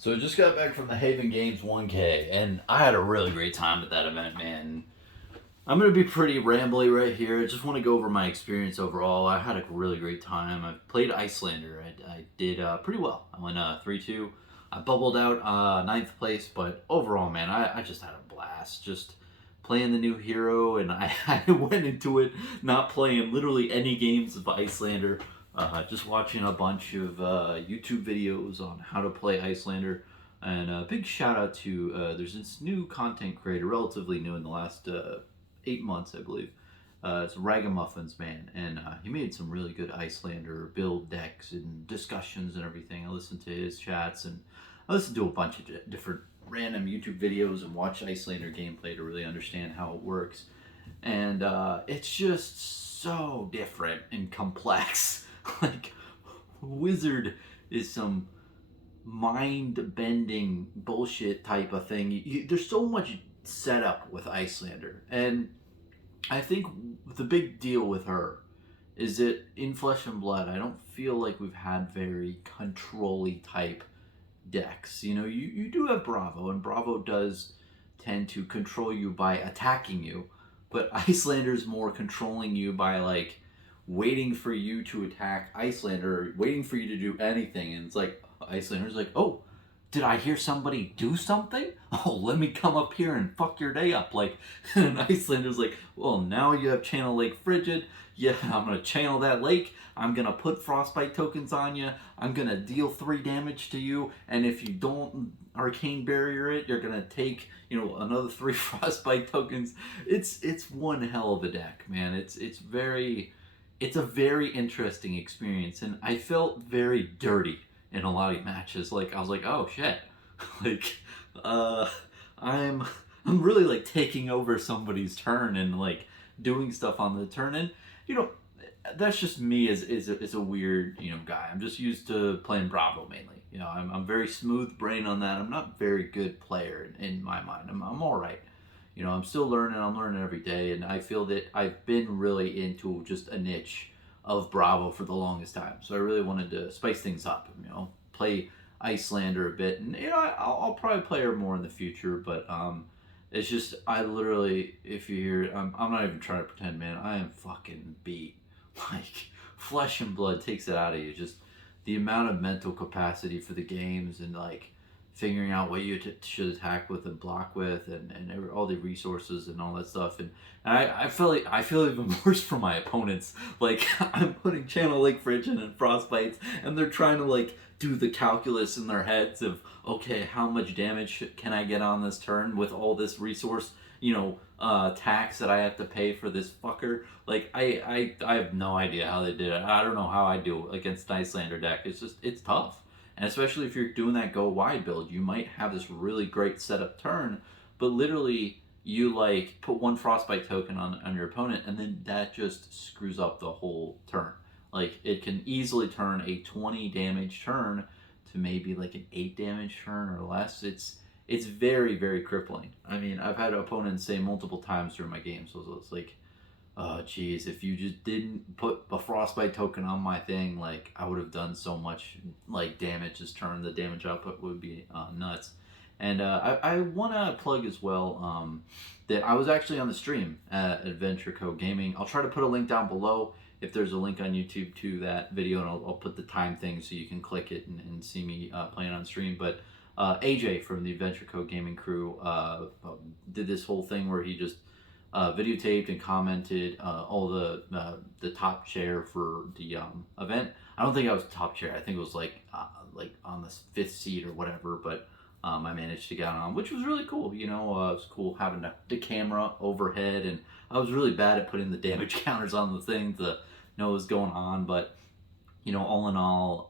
So I just got back from the Haven Games 1K, and I had a really great time at that event, man. I'm gonna be pretty rambly right here. I just want to go over my experience overall. I had a really great time. I played Icelander. I did pretty well. I went 3-2. I bubbled out ninth place, but overall, man, I just had a blast. Just playing the new hero, and I went into it not playing literally any games of Icelander. Just watching a bunch of YouTube videos on how to play Icelander. And a big shout out to there's this new content creator, relatively new in the last 8 months, I believe. It's Ragamuffins, man, and he made some really good Icelander build decks and discussions and everything. I listened to his chats, and I listened to a bunch of different random YouTube videos and watch Icelander gameplay to really understand how it works. And it's just so different and complex. Like, Wizard is some mind bending bullshit type of thing. There's so much setup with Icelander, and I think the big deal with her is that in Flesh and Blood, I don't feel like we've had very control-y type decks. You do have Bravo, and Bravo does tend to control you by attacking you, but Icelander's more controlling you by like waiting for you to attack Icelander, waiting for you to do anything, and it's like Icelander's like, oh, did I hear somebody do something? Oh, let me come up here and fuck your day up. Like, and Icelander's like, well, now you have Channel Lake Frigid. Yeah, I'm gonna channel that lake. I'm gonna put frostbite tokens on you. I'm gonna deal 3 damage to you, and if you don't arcane barrier it, you're gonna take another 3 frostbite tokens. It's one hell of a deck, man. It's a very interesting experience, and I felt very dirty in a lot of matches. Like, I was like, oh shit, like, uh, I'm I'm really like taking over somebody's turn and like doing stuff on the turn, and you know that's just me as a weird guy. I'm just used to playing Bravo mainly. I'm very smooth brain on that. I'm not a very good player in my mind. I'm all right. I'm still learning. I'm learning every day, and I feel that I've been really into just a niche of Bravo for the longest time. So I really wanted to spice things up. Play Icelander a bit, and I'll probably play her more in the future. But it's just I literally, if you hear, I'm not even trying to pretend, man. I am fucking beat. Like, Flesh and Blood takes it out of you. Just the amount of mental capacity for the games, and like figuring out what you should attack with and block with, and all the resources and all that stuff. And I feel like I feel even worse for my opponents. Like, I'm putting Channel Lake Frigid and Frostbites, and they're trying to like do the calculus in their heads of, okay, how much damage can I get on this turn with all this resource tax that I have to pay for this fucker. Like, I have no idea how they did it. I don't know how I do against Icelander deck. It's tough. And especially if you're doing that go wide build, you might have this really great setup turn, but literally you like put 1 frostbite token on your opponent, and then that just screws up the whole turn. Like, it can easily turn a 20 damage turn to maybe like an 8 damage turn or less. It's very, very crippling. I mean, I've had opponents say multiple times during my games, so it's like, oh geez, if you just didn't put a frostbite token on my thing, like, I would have done so much like damage this turn. The damage output would be nuts. And I want to plug as well that I was actually on the stream at Adventure Co Gaming. I'll try to put a link down below if there's a link on YouTube to that video, and I'll put the time thing so you can click it and see me playing on stream. But AJ from the Adventure Co Gaming crew did this whole thing where he just videotaped and commented all the top chair for the event. I don't think I was top chair. I think it was like on the 5th seat or whatever. But I managed to get on, which was really cool. It was cool having the camera overhead, and I was really bad at putting the damage counters on the thing to know what was going on. But all in all,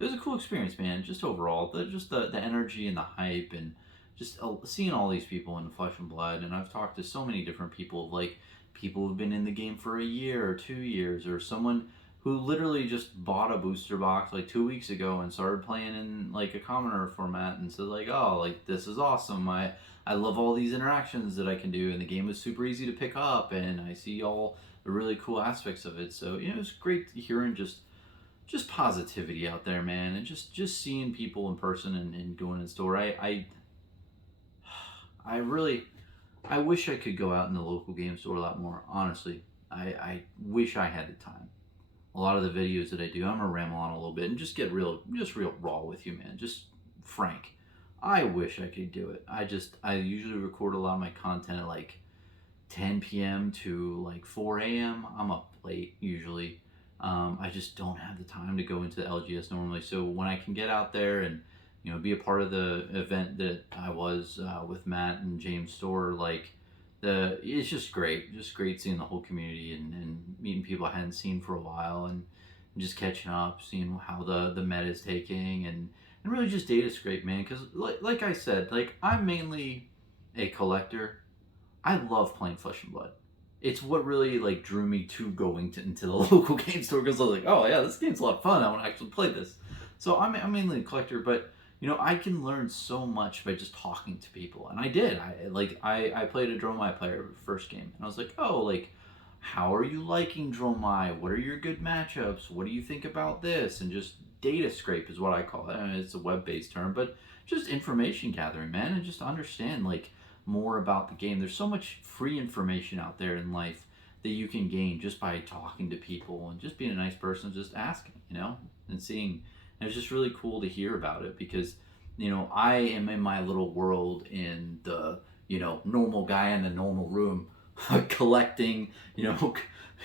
it was a cool experience, man. Just overall, the energy and the hype, and just seeing all these people in Flesh and Blood. And I've talked to so many different people, like people who've been in the game for a year or 2 years, or someone who literally just bought a booster box like 2 weeks ago and started playing in like a commoner format, and said like, oh, like, this is awesome. I love all these interactions that I can do, and the game is super easy to pick up, and I see all the really cool aspects of it. So it's great hearing just just positivity out there, man, and just seeing people in person and going in the store. I really, I wish I could go out in the local game store a lot more. Honestly, I wish I had the time. A lot of the videos that I do, I'm gonna ramble on a little bit and just get real raw with you, man. Just frank. I wish I could do it. I usually record a lot of my content at like 10 p.m. to like 4 a.m. I'm up late usually. I just don't have the time to go into the LGS normally. So when I can get out there and be a part of the event that I was with Matt and James Store, like it's just great seeing the whole community and meeting people I hadn't seen for a while and just catching up, seeing how the meta is taking and really just data scrape, man. Because like I said, like I'm mainly a collector. I love playing Flesh and Blood. It's what really like drew me to going into the local game store because I was like, oh yeah, this game's a lot of fun. I want to actually play this. So I'm mainly a collector, but I can learn so much by just talking to people, and I did. I played a Dromai player first game, and I was like, oh, like, how are you liking Dromai? What are your good matchups? What do you think about this? And just data scrape is what I call it. I mean, it's a web-based term, but just information gathering, man, and just understand like more about the game. There's so much free information out there in life that you can gain just by talking to people and just being a nice person, just asking, and seeing. And it's just really cool to hear about it because, I am in my little world in the, normal guy in the normal room collecting,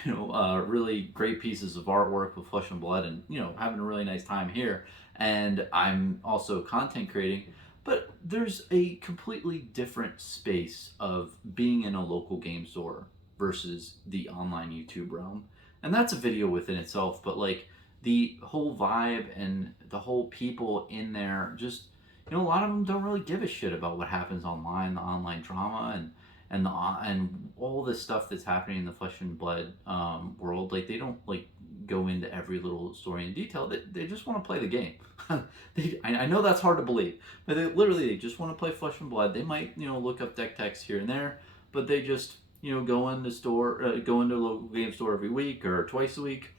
really great pieces of artwork with Flesh and Blood and, having a really nice time here. And I'm also content creating, but there's a completely different space of being in a local game store versus the online YouTube realm. And that's a video within itself, but like, the whole vibe and the whole people in there just a lot of them don't really give a shit about what happens online, the online drama and all this stuff that's happening in the Flesh and Blood world. Like they don't like go into every little story in detail. They just want to play the game. I know that's hard to believe, but they just want to play Flesh and Blood. They might look up deck text here and there, but they just go into a local game store every week or twice a week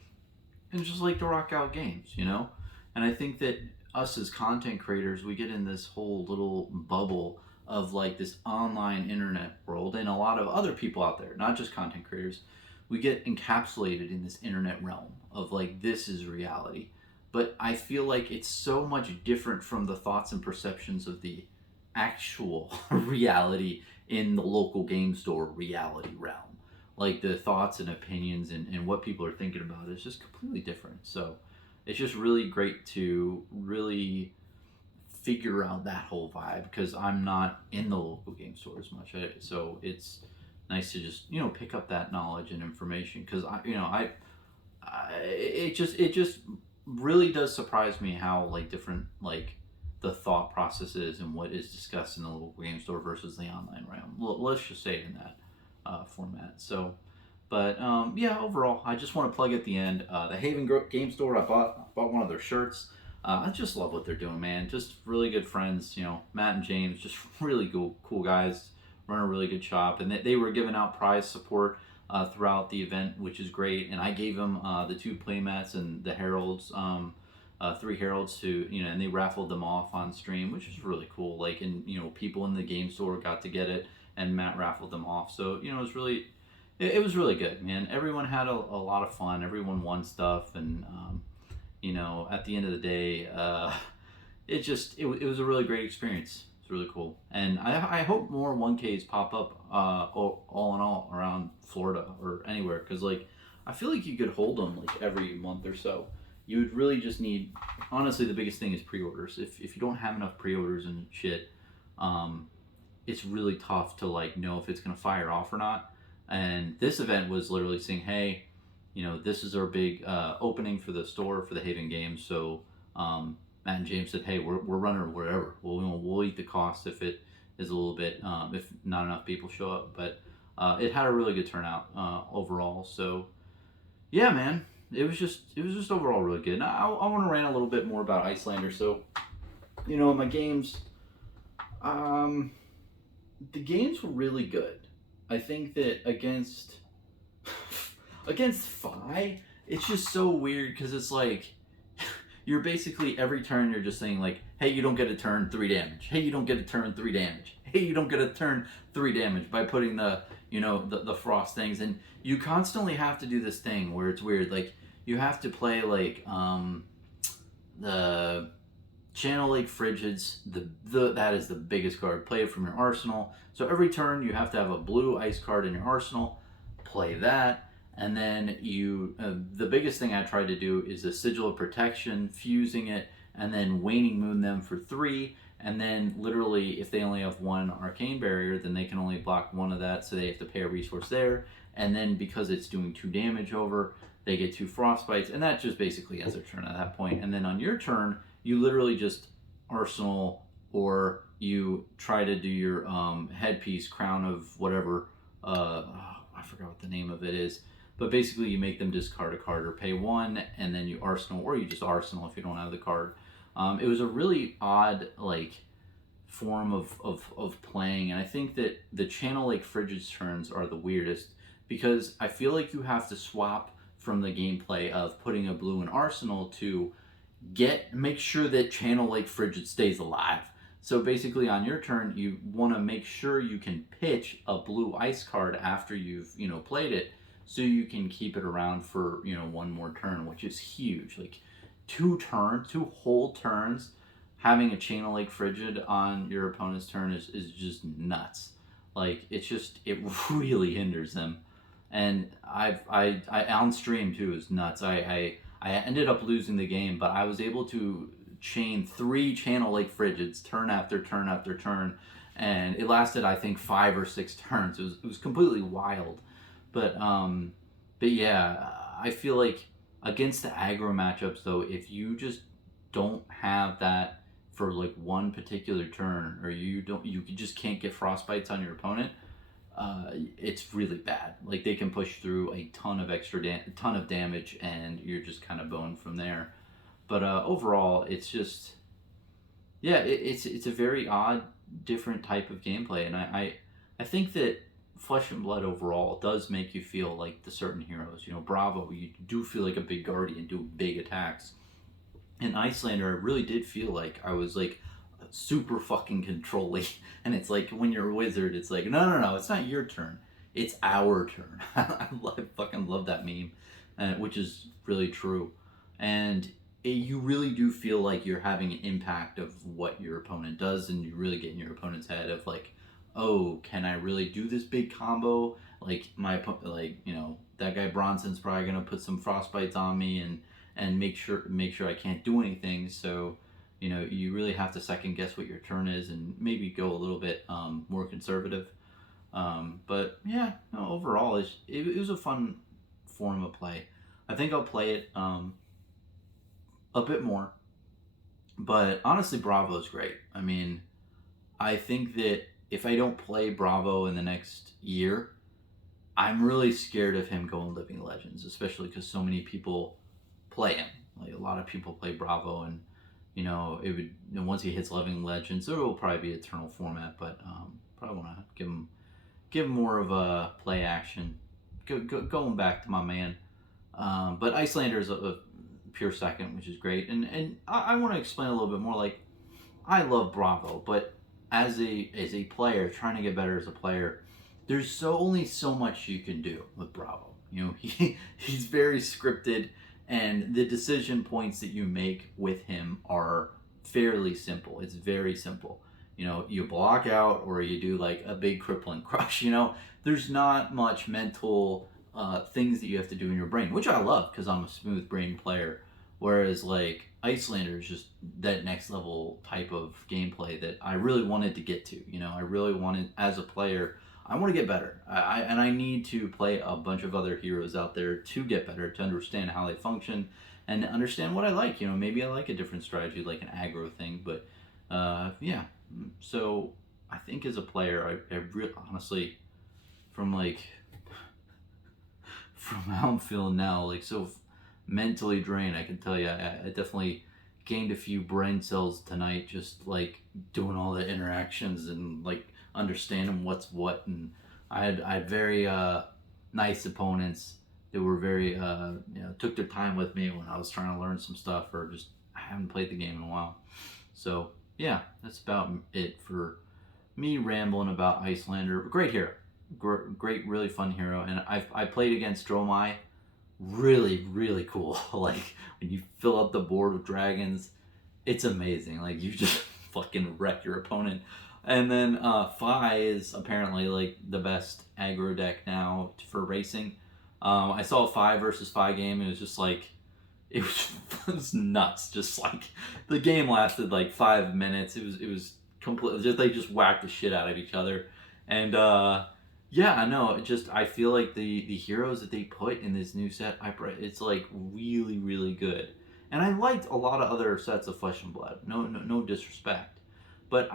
and just like to rock out games, And I think that us as content creators, we get in this whole little bubble of like this online internet world and a lot of other people out there, not just content creators. We get encapsulated in this internet realm of like, this is reality. But I feel like it's so much different from the thoughts and perceptions of the actual reality in the local game store reality realm. Like the thoughts and opinions and what people are thinking about is just completely different. So it's just really great to really figure out that whole vibe because I'm not in the local game store as much. So it's nice to just pick up that knowledge and information because it just really does surprise me how like different like the thought process is and what is discussed in the local game store versus the online realm. Let's just say it in that format. So, but yeah, overall, I just want to plug at the end. The Haven Game Store, I bought one of their shirts. I just love what they're doing, man. Just really good friends, Matt and James, just really cool guys, run a really good shop. And they were giving out prize support throughout the event, which is great. And I gave them the 2 playmats and the heralds, 3 heralds to, and they raffled them off on stream, which is really cool. Like, and, people in the game store got to get it. And Matt raffled them off. So, it was really good, man. Everyone had a lot of fun. Everyone won stuff. And, at the end of the day, it was a really great experience. It's really cool. And I hope more 1Ks pop up all in all around Florida or anywhere. Because, like, I feel like you could hold them, like, every month or so. You would really just need, honestly, the biggest thing is pre-orders. If you don't have enough pre-orders and shit, it's really tough to like know if it's going to fire off or not. And this event was literally saying, hey, this is our big opening for the store for the Haven Games. So Matt and James said, hey, we're running wherever. We'll eat the cost if it is a little bit, if not enough people show up. But it had a really good turnout overall. So yeah, man, it was just overall really good. And I want to rant a little bit more about Icelander. So, in my games, the games were really good. I think that against Fi, it's just so weird because it's like you're basically every turn you're just saying like, hey, you don't get a turn 3 damage. Hey, you don't get a turn 3 damage. Hey, you don't get a turn 3 damage by putting the the frost things. And you constantly have to do this thing where it's weird. Like you have to play like the Channel Lake Frigids. That is the biggest card. Play it from your arsenal. So every turn you have to have a blue ice card in your arsenal. Play that. And then the biggest thing I tried to do is a Sigil of Protection, fusing it, and then Waning Moon them for 3. And then literally, if they only have 1 Arcane Barrier, then they can only block 1 of that, so they have to pay a resource there. And then because it's doing 2 damage over, they get 2 Frostbites, and that just basically ends their turn at that point. And then on your turn, you literally just Arsenal, or you try to do your headpiece, Crown of whatever, I forgot what the name of it is. But basically, you make them discard a card or pay 1, and then you Arsenal, or you just Arsenal if you don't have the card. It was a really odd form of playing, and I think that the Channel Lake Frigid's turns are the weirdest because I feel like you have to swap from the gameplay of putting a blue in Arsenal to make sure that Channel Lake Frigid stays alive. So basically, on your turn, you want to make sure you can pitch a blue ice card after you've played it, so you can keep it around for 1 more turn, which is huge. Like 2 whole turns, having a Channel Lake Frigid on your opponent's turn is just nuts. Like it really hinders them. And I on stream too is nuts. I ended up losing the game, but I was able to chain 3 Channel Lake Frigids turn after turn after turn, and it lasted I think 5 or 6 turns. It was completely wild. But yeah, I feel like against the aggro matchups though, if you just don't have that for like one particular turn, or you just can't get frostbites on your opponent, it's really bad. Like they can push through a ton of damage, and you're just kind of boned from there. But overall, it's just it's a very odd, different type of gameplay, and I think that Flesh and Blood overall does make you feel like the certain heroes. Bravo, you do feel like a big guardian doing big attacks. In Icelander, I really did feel like I was like super fucking controlling. And it's like when you're a wizard, it's like, no, it's not your turn. It's our turn. I fucking love that meme, which is really true. And you really do feel like you're having an impact of what your opponent does, and you really get in your opponent's head of like, oh, can I really do this big combo? Like that guy Bronson's probably gonna put some frostbites on me and make sure I can't do anything. So, you really have to second guess what your turn is and maybe go a little bit more conservative. But yeah, no, overall, it was a fun form of play. I think I'll play it a bit more. But honestly, Bravo's great. I mean, I think that if I don't play Bravo in the next year, I'm really scared of him going Living Legends, especially because so many people play him. Like a lot of people play Bravo, and it would once he hits Living Legends, there will probably be Eternal format, but probably want to give him more of a play action. Going back to my man, but Icelander is a pure second, which is great, and I want to explain a little bit more. Like I love Bravo, but as a player, trying to get better as a player, there's only so much you can do with Bravo. He's very scripted, and the decision points that you make with him are fairly simple. It's very simple. You block out, or you do like a big crippling crush. There's not much mental things that you have to do in your brain, which I love because I'm a smooth brain player. Whereas like Icelander is just that next level type of gameplay that I really wanted to get to. I really wanted, as a player, I want to get better. I need to play a bunch of other heroes out there to get better, to understand how they function, and to understand what I like. Maybe I like a different strategy, like an aggro thing. But yeah, so I think as a player, I really honestly, from how I'm feeling now, like so mentally drained, I can tell you, I definitely gained a few brain cells tonight, just like doing all the interactions and like understanding what's what. And I had very nice opponents that were very took their time with me when I was trying to learn some stuff, or just haven't played the game in a while. So yeah, that's about it for me rambling about Icelander. Great hero, great, really fun hero, and I played against Dromai. Really, really cool. Like when you fill up the board with dragons, it's amazing. Like you just fucking wreck your opponent. And then Fi is apparently like the best aggro deck now for racing. I saw a Fi versus Fi game. It was just like it was, it was nuts. Just like the game lasted like 5 minutes. It was completely just they just whacked the shit out of each other. And yeah, I know. I feel like the heroes that they put in this new set, it's like really, really good. And I liked a lot of other sets of Flesh and Blood. No disrespect. But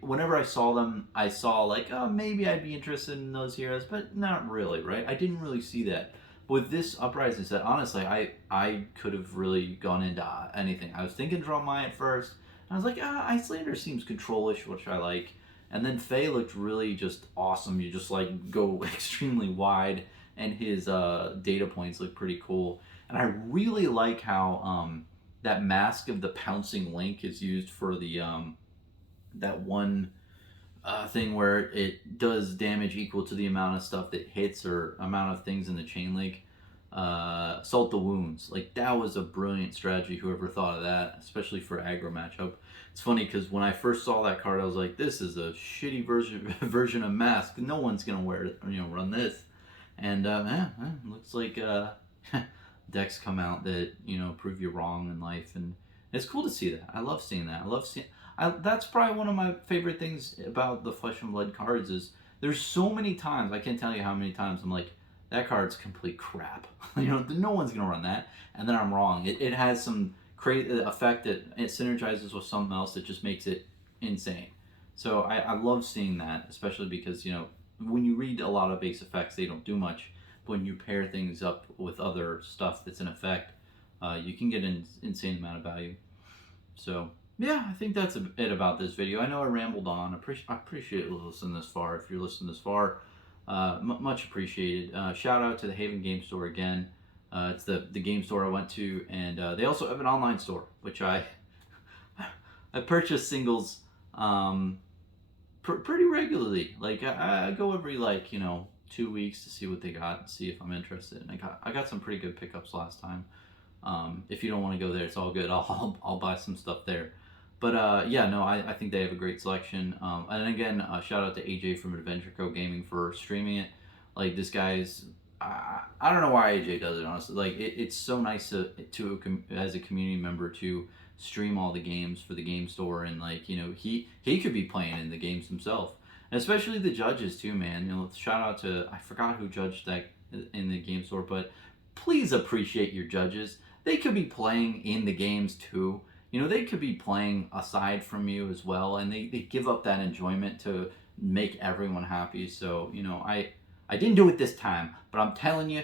whenever I saw them, I saw like, oh, maybe I'd be interested in those heroes, but not really, right? I didn't really see that. With this Uprising set, honestly, I could have really gone into anything. I was thinking Dromai at first. And I was like, Icelander seems controlish, which I like. And then Faye looked really just awesome. You just like go extremely wide, and his data points look pretty cool. And I really like how that Mask of the Pouncing Link is used for the that one thing where it does damage equal to the amount of stuff that hits or amount of things in the chain link. Salt the Wounds. Like that was a brilliant strategy. Whoever thought of that, especially for aggro matchup. It's funny because when I first saw that card, I was like, "This is a shitty version of Mask. No one's gonna wear it, run this." And looks like decks come out that prove you wrong in life, and it's cool to see that. I love seeing that. That's probably one of my favorite things about the Flesh and Blood cards is there's so many times I can't tell you how many times I'm like, that card's complete crap. No one's gonna run that, and then I'm wrong. It has some effect that it synergizes with something else that just makes it insane. So I love seeing that, especially because when you read a lot of base effects, they don't do much. But when you pair things up with other stuff that's in effect, you can get an insane amount of value. So yeah, I think that's it about this video. I know I rambled on. I appreciate you listening this far. If you're listening this far, much appreciated. Shout out to the Haven Game Store again. It's the game store I went to, and they also have an online store, which I purchase singles pretty regularly. Like I go every 2 weeks to see what they got and see if I'm interested. And I got some pretty good pickups last time. If you don't want to go there, it's all good. I'll buy some stuff there. But yeah, no, I think they have a great selection. And again, shout out to AJ from Adventure Co Gaming for streaming it. Like this guy's, I don't know why AJ does it, honestly. Like it's so nice to as a community member to stream all the games for the game store, and he could be playing in the games himself, and especially the judges too, man. Shout out to, I forgot who judged that in the game store, but please appreciate your judges. They could be playing in the games too. They could be playing aside from you as well, and they give up that enjoyment to make everyone happy. So, I didn't do it this time, but I'm telling you,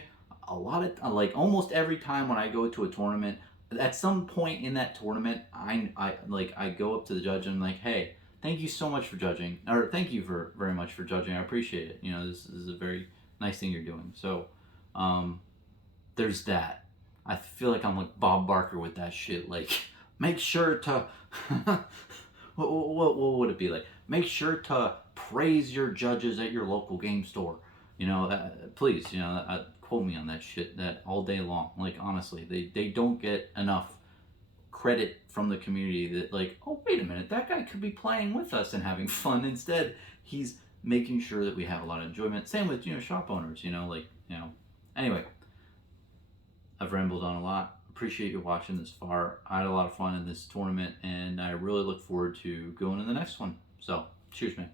a lot of, like almost every time when I go to a tournament, at some point in that tournament, I go up to the judge and I'm like, hey, thank you so much for judging, or thank you very much for judging. I appreciate it. This is a very nice thing you're doing. So, there's that. I feel like I'm like Bob Barker with that shit. Like, make sure to what would it be like? Make sure to praise your judges at your local game store. Please, quote me on that shit that all day long. Like honestly, they don't get enough credit from the community that like, oh wait a minute, that guy could be playing with us and having fun. Instead, he's making sure that we have a lot of enjoyment. Same with shop owners. Anyway. I've rambled on a lot. Appreciate you watching this far. I had a lot of fun in this tournament, and I really look forward to going to the next one. So, cheers, man.